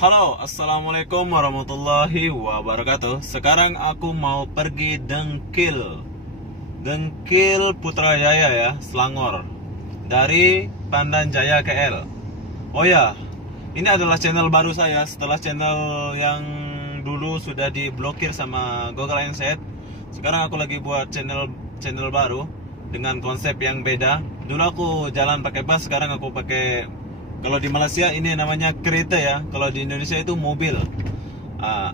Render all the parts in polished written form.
Halo, assalamualaikum warahmatullahi wabarakatuh. Sekarang aku mau pergi Dengkil Putrajaya ya, Selangor, dari Pandan Jaya KL. Oh ya, ini adalah channel baru saya setelah channel yang dulu sudah diblokir sama Google Handset. Sekarang aku lagi buat channel baru dengan konsep yang beda. Dulu aku jalan pakai bus, sekarang aku pakai, kalau di Malaysia ini namanya kereta ya, kalau di Indonesia itu mobil.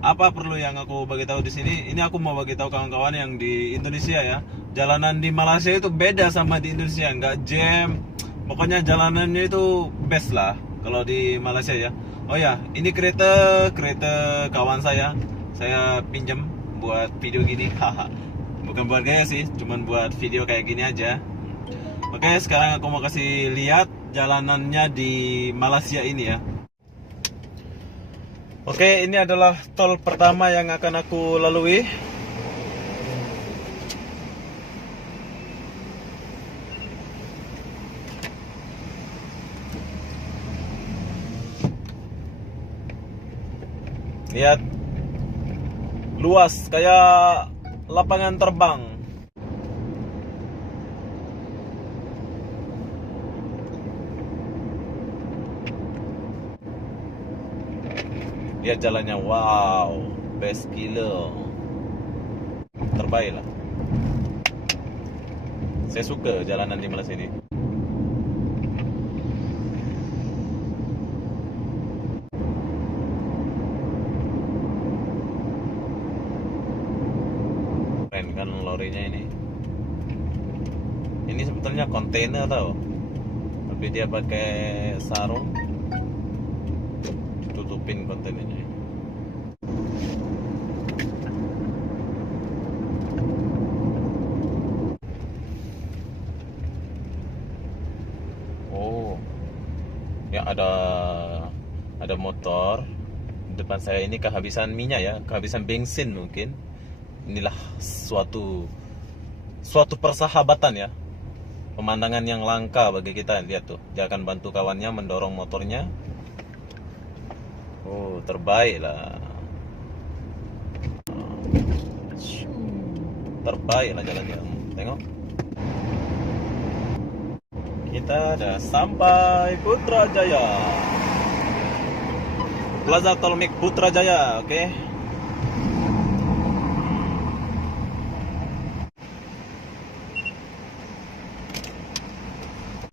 Apa perlu yang aku bagi tahu di sini? Ini aku mau bagi tahu kawan-kawan yang di Indonesia ya. Jalanan di Malaysia itu beda sama di Indonesia, nggak jam. Pokoknya jalanannya itu best lah kalau di Malaysia ya. Oh ya, ini kereta kawan saya. Saya pinjam buat video gini. Haha. Bukan buat gaya sih, cuman buat video kayak gini aja. Oke, sekarang aku mau kasih lihat jalanannya di Malaysia ini ya. Oke, ini adalah tol pertama yang akan aku lalui. Lihat, luas kayak lapangan terbang. Lihat jalannya, wow, best gila, terbaik lah. Saya suka jalanan di Malaysia ini. Keren kan lorinya ini. Ini sebetulnya kontainer tau, tapi dia pakai sarung tutupin kontainernya. Oh, ya ada motor depan saya ini kehabisan minyak ya, kehabisan bensin mungkin. Inilah suatu persahabatan ya, pemandangan yang langka bagi kita. Lihat tuh, dia akan bantu kawannya mendorong motornya. Oh, terbaik lah. Terbaik lah jalannya. Tengok. Kita udah sampai Putrajaya. Plaza Tolmik Putrajaya, oke.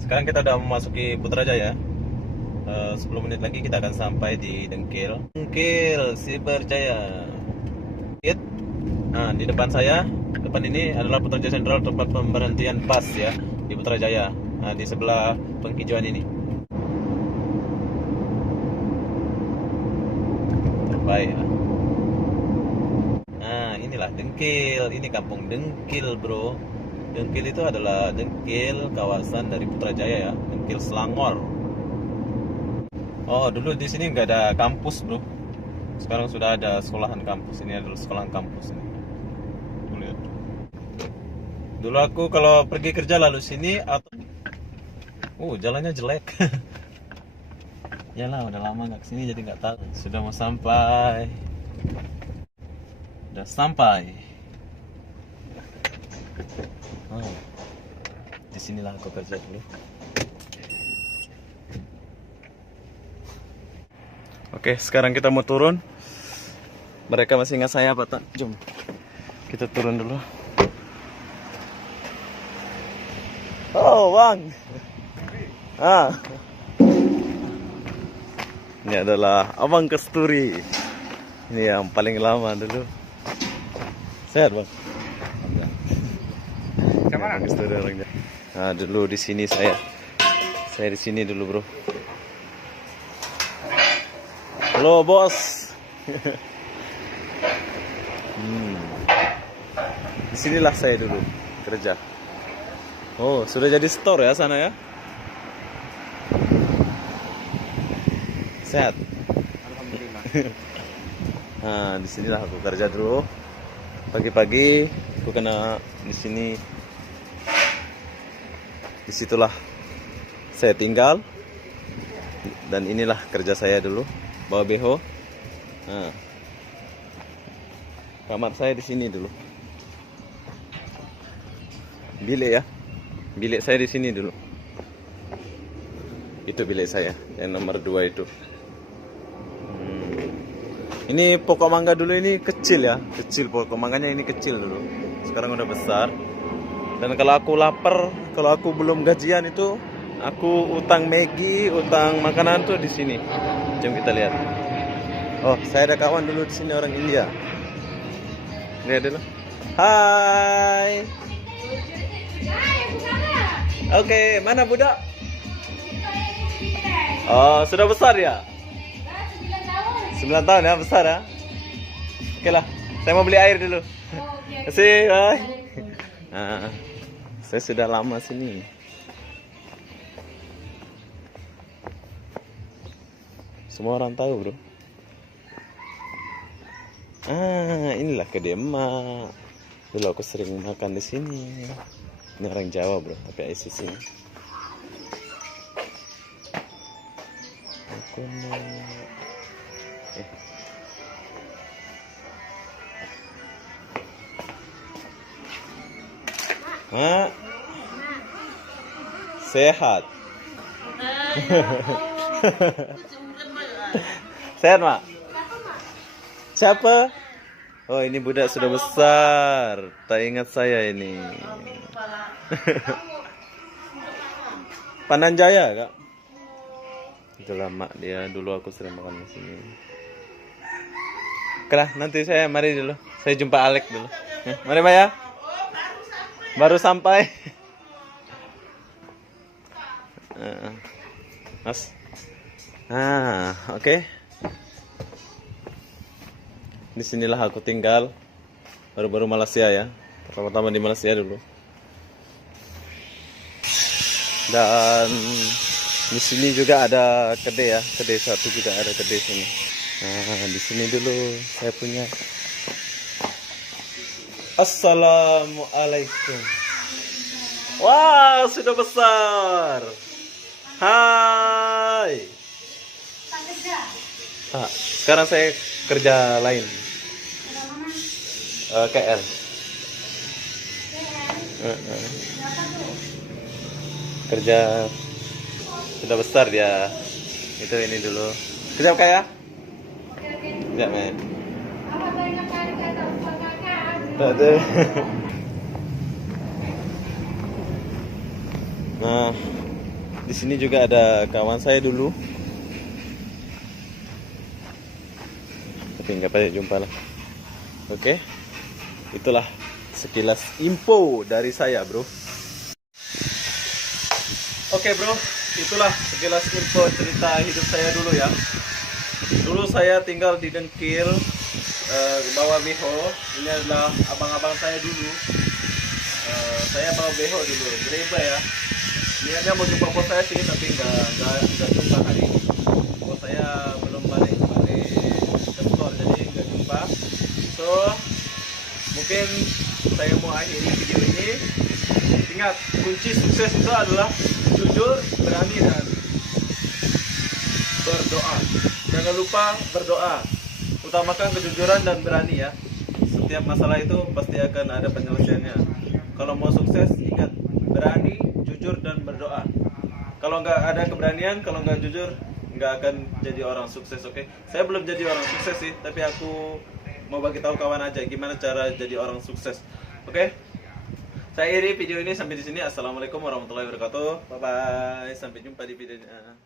Sekarang kita udah memasuki Putrajaya. 10 menit lagi kita akan sampai di Dengkil Siberjaya. Lihat. Nah, di depan ini adalah Putrajaya Sentral, tempat pemberhentian bus ya di Putrajaya. Nah, di sebelah penghijauan ini. Terbaik ya. Nah, inilah Dengkil. Ini kampung Dengkil, bro. Dengkil itu adalah Dengkil, kawasan dari Putrajaya ya, Dengkil Selangor. Oh, dulu di sini nggak ada kampus, bro. Sekarang sudah ada sekolahan kampus. Ini adalah sekolahan kampus ini. Tuh, lihat. Dulu aku kalau pergi kerja lalu sini atau jalannya jelek. Yalah, udah lama nggak kesini jadi nggak tahu. Sudah mau sampai. Udah sampai. Oh, disinilah aku kerja dulu. Oke, sekarang kita mau turun. Mereka masih ingat saya apa tak? Jom kita turun dulu. Oh, Bang. Ini adalah Abang Kasturi. Ini yang paling lama dulu. Sehat, Bang? Abang Kasturi orangnya. Nah, dulu di sini saya di sini dulu, bro. Halo, bos. Disinilah saya dulu kerja. Oh, sudah jadi store ya sana ya? Sehat. Alhamdulillah. Nah, disinilah aku kerja dulu. Pagi-pagi aku kena di sini. Disitulah saya tinggal. Dan inilah kerja saya dulu. bawa BH. Nah, kamar saya di sini dulu. Bilik ya. Bilik saya di sini dulu. Itu bilik saya, yang nomor 2 itu. Ini pokok mangga dulu ini kecil ya, kecil pokok mangganya ini kecil dulu. Sekarang udah besar. Dan kalau aku lapar, kalau aku belum gajian itu, aku utang Maggi, utang makanan tuh di sini. Jom kita lihat. Oh, saya ada kawan dulu di sini orang India. Lihat dulu. Hai. Oke, mana budak? Oh, sudah besar ya? 9 tahun ya, besar ya. Oke lah, saya mau beli air dulu. Terima kasih, bye. Nah, saya sudah lama sini. Semua orang tahu, bro. Inilah kedai emak. Dulu aku sering makan di sini. Ini orang Jawa, bro, tapi ISIS ini. Aku sehat. Sehat, Mak? Siapa? Oh, ini budak sudah besar. Tak ingat saya ini. Pananjaya, Kak? Itulah mak dia. Dulu aku sering makan di sini. Oke lah, nanti saya mari dulu. Saya jumpa Alek dulu. Mari, Mbak ya. Baru sampai. Mas. Oke. Disinilah aku tinggal. Baru-baru Malaysia ya. Pertama-tama di Malaysia dulu. Dan di sini juga ada kedai ya. Kedai satu juga ada kedai sini. Nah, di sini dulu saya punya. Assalamualaikum. Wah, sudah besar. Hai. Sekarang saya kerja lain. KL. Kerja sudah besar dia. Itu ini dulu. Kerja apa ya? Kerja men. Ada. Nah, di sini juga ada kawan saya dulu. Tapi nggak pada jumpa lah. Oke, itulah sekilas info dari saya, bro. Oke, bro, itulah sekilas info cerita hidup saya dulu ya. Dulu saya tinggal di Dengkil, bawa BH. Ini adalah abang-abang saya dulu. Saya bawa BH dulu, berapa ya? Niatnya mau jumpa bos saya sih, tapi nggak jumpa hari ini. Bos saya belum balik kantor, jadi nggak jumpa. So, mungkin saya mau akhiri video ini. Ingat, kunci sukses itu adalah jujur, berani, dan berdoa. Jangan lupa berdoa. Utamakan kejujuran dan berani ya. Setiap masalah itu pasti akan ada penyelesaiannya. Kalau mau sukses, ingat, berani, jujur, dan berdoa. Kalau nggak ada keberanian, kalau nggak jujur, nggak akan jadi orang sukses. Oke? Saya belum jadi orang sukses sih, tapi aku mau bagi tahu kawan aja gimana cara jadi orang sukses. Oke? Saya akhiri video ini sampai di sini. Assalamualaikum warahmatullahi wabarakatuh. Bye bye. Sampai jumpa di videonya.